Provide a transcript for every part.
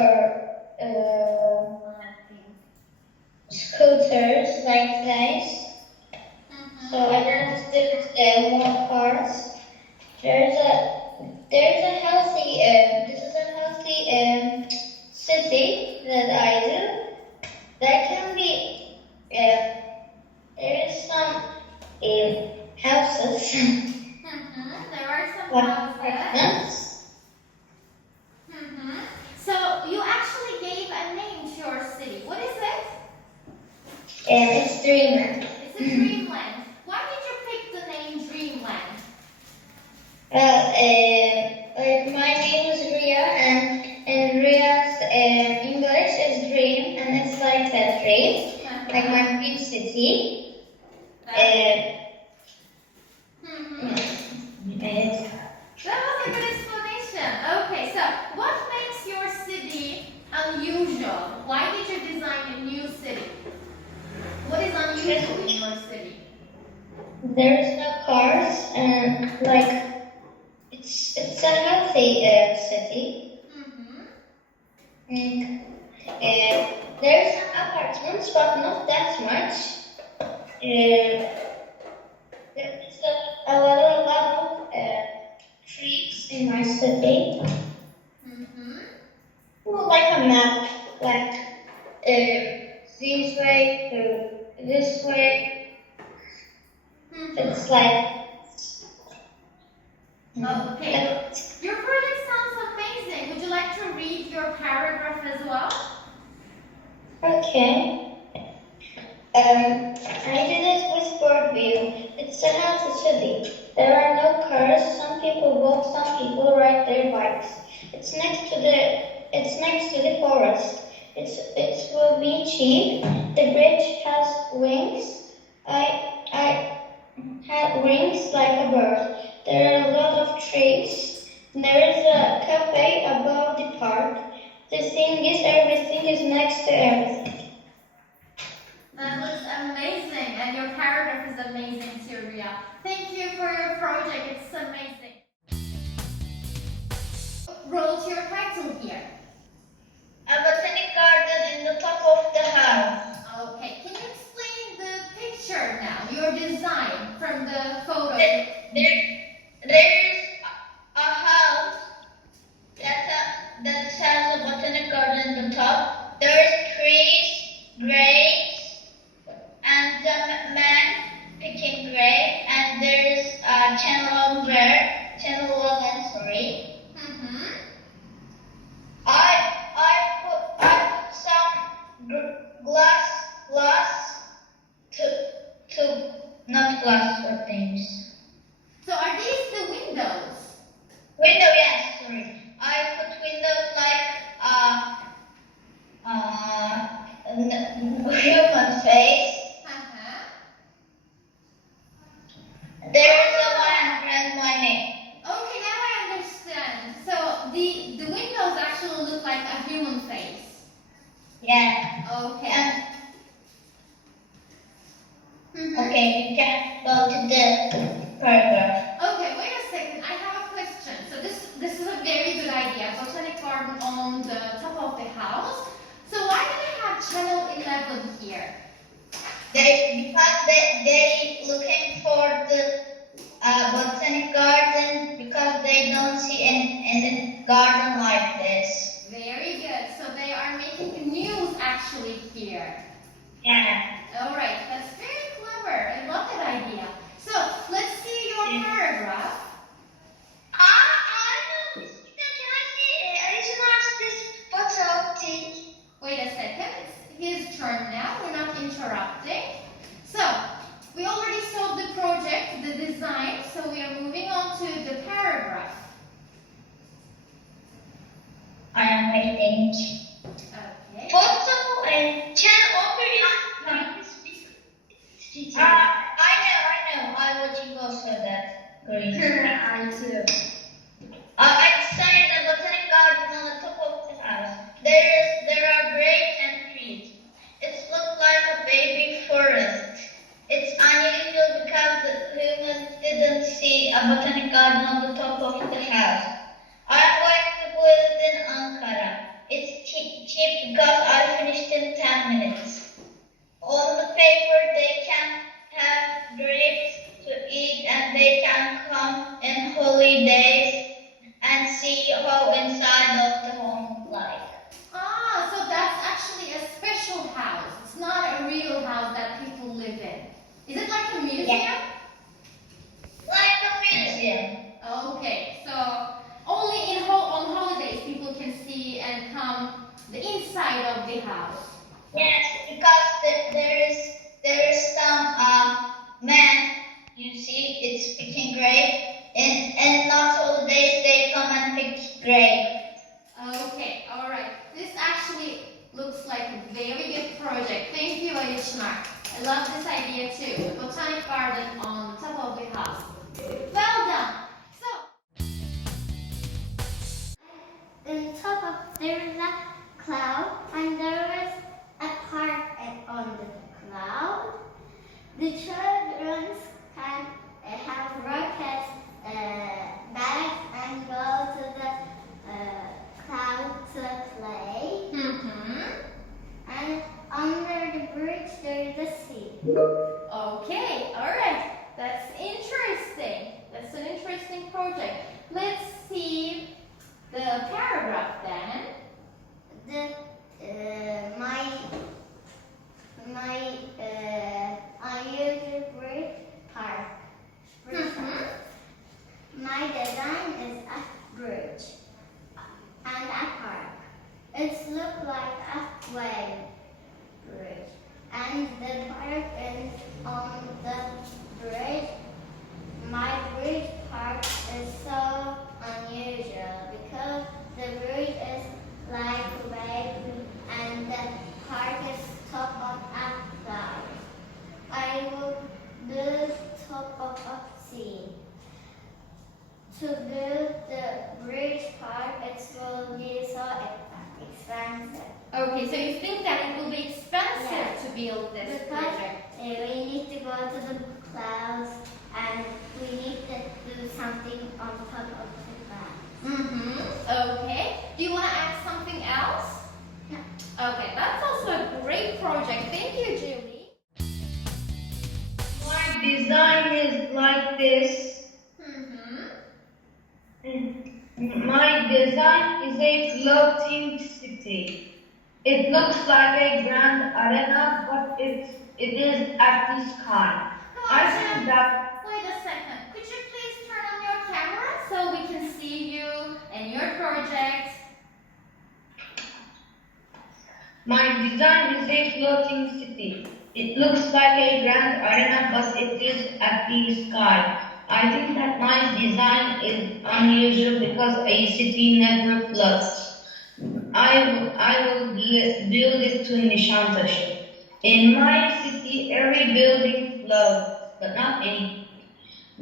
or scooters like this. So I guess there's more cars. There's a healthy. This is a healthy city that I do. There can be. There is some houses. There are some houses. So you actually gave a name to your city. What is it? It's Dreamland. It's a dreamland. Why did you pick the name Dreamland? Like my name is Ria, and Ria's English is dream, and it's like a dream, like my dream city. That was a good explanation. Okay, so what makes your city unusual? Why did you design a new city? What is unusual in your city? There's no cars, and like it's a healthy city. And there's some apartments, but not that much. There's a lot of trees in my city. Well, like a map, like this way to this way. It's like. Okay. Your project sounds amazing. Would you like to read your paragraph as well? Okay. I did it with bird view. It's a healthy city. There are no cars. Some people walk, some people ride their bikes. It's next to the forest. It will be cheap. The bridge has wings. I had wings like a bird. There are a lot of trees. There is a cafe above the park. The thing is, everything is next to everything. That looks amazing, and your paragraph is amazing too, Ria. Thank you for your project. It's amazing. Wrote your title here. A botanic garden in the top of the house. Okay, can you explain the picture now, your design from the photo? There is a house that has a botanic garden in the top. There is trees, grapes, and the man picking grapes, and there is a channel 11, sorry. I put some glass to not glass or things. So are these the windows? Window, yes, sorry. I put windows like human face. There is a lamp and my name. Okay, now I understand. So the windows actually look like a human face. Yeah. Okay. Okay, you can go to the paragraph. Okay, wait a second. I have a question. So this is a very good idea. Botanic garden on the top of the house. So why do they have channel 11 here? Because they looking for the botanic garden because they don't see any garden like this. Very good. So they are making news actually here. Yeah. All right, that's very clever. I love that idea. So let's see your paragraph. Can I see this bottle of tea? Wait a second. It's his turn now. We're not interrupting. So we already saw the project, the design. So we are moving on to the paragraph. I am waiting. Okay. Photo and channel open. museum? Like a museum. Okay, so only on holidays people can see and come the inside of the house. Yes, because there is some man, you see, it's picking grape, and not all the days they come and pick grape. Okay, all right. This actually looks like a very good project. Thank you, Ayushmar. I love this idea too. The botanic garden on top of the house. Well done. So, On top of there is a cloud and there is a park on the cloud. The children can have rockets, bags and go to the cloud to play. And under the bridge there is the sea. okay, all right. That's interesting. That's an interesting project. Let's see the paragraph then. My unusual bridge park. My design is a bridge and a park. It looks like a wave bridge, and the park is on the bridge. My bridge park is so unusual because the bridge is like a wave and the park is top of a cloud. I will build top of a sea. To build the bridge park, it will be so expensive. Okay, so you think that it will be expensive Yeah. to build this Because project? we need to go to the clouds and we need to do something on top of the clouds. Okay. Do you want to add something else? No. Okay, that's also a great project. Thank you, Julie. My design is like this. My design is a floating city. It looks like a grand arena, but it is at the sky. I think that Wait a second. Could you please turn on your camera so we can see you and your project? my design is a floating city. It looks like a grand arena, but it is at the sky. I think that my design is unusual because a city never floats. I will build it to Nishantaship. In my city, every building floats, but not any.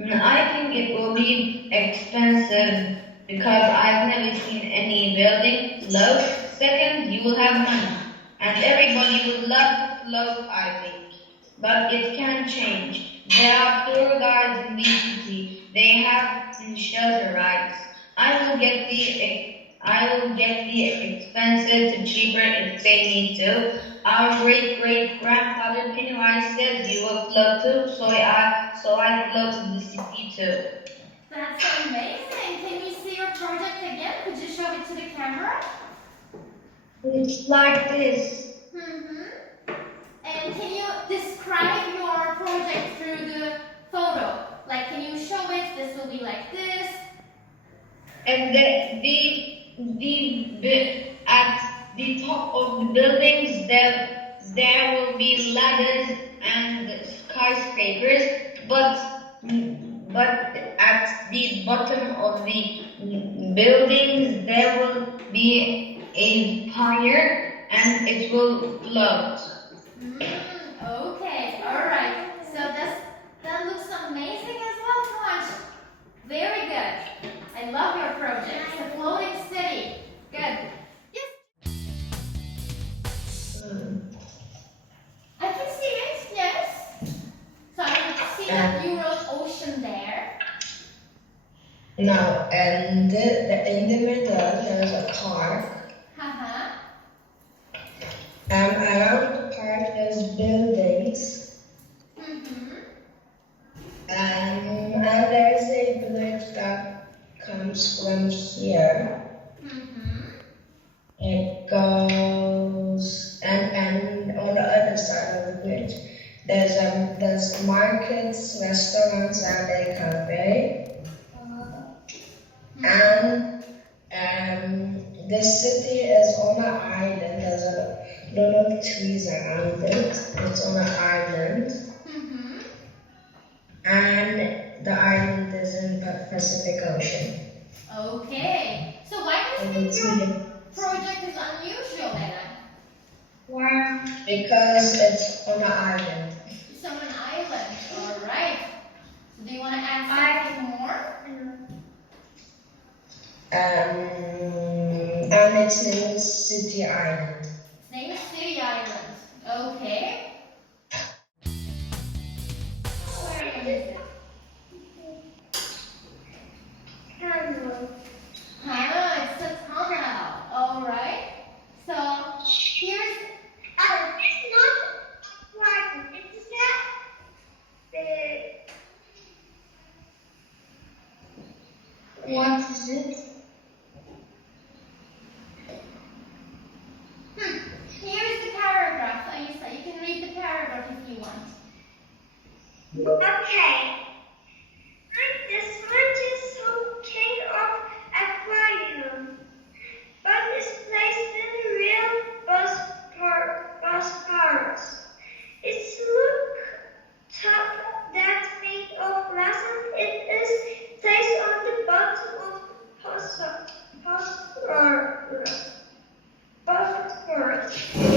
I think it will be expensive because I've never seen any building float. Second, you will have money, and everybody would love to float, I think. But it can change. There are tour guides in the city. They have shelter rights. I will get the expensive to cheaper if they need to. Our great great grandfather Pennywise says you will float too, so I float to the city too. That's amazing. Can we see your project again? Could you show it to the camera? It's like this. And can you describe your project through the photo? Like, can you show it? This will be like this. And at the top of the buildings there will be ladders and skyscrapers, but at the bottom of the buildings there will be a fire and it will float. Okay, all right. So that looks amazing as well, Kıvanç. Very good. I love your project. It's a floating city. Good. Yes. I can see it. Yes. So I can see that you wrote ocean there. Now, and in the middle, there's a park. Around the park, there's buildings. And there's a bridge that comes from here. It goes, and on the other side of the bridge, There's markets, restaurants, and a cafe. And the city is on an island. There's a lot of trees around it. It's on an island. Mm-hmm. And the island is in the Pacific Ocean. Okay. So why do you think your project is unusual, Ella? Why? Because it's on an island. It's on an island. All right. So do you want to add something more? And its name is City Island. Its name is City Island. Okay. It's a tunnel. All right. So here's It's not garden. It's not What is it? here's the paragraph, Aisa. You can read the paragraph if you want. Okay. The scientists who came of aquarium, but this place isn't real Bosporus. It's look top that's made of glass and it is placed on the bottom of Bosporus.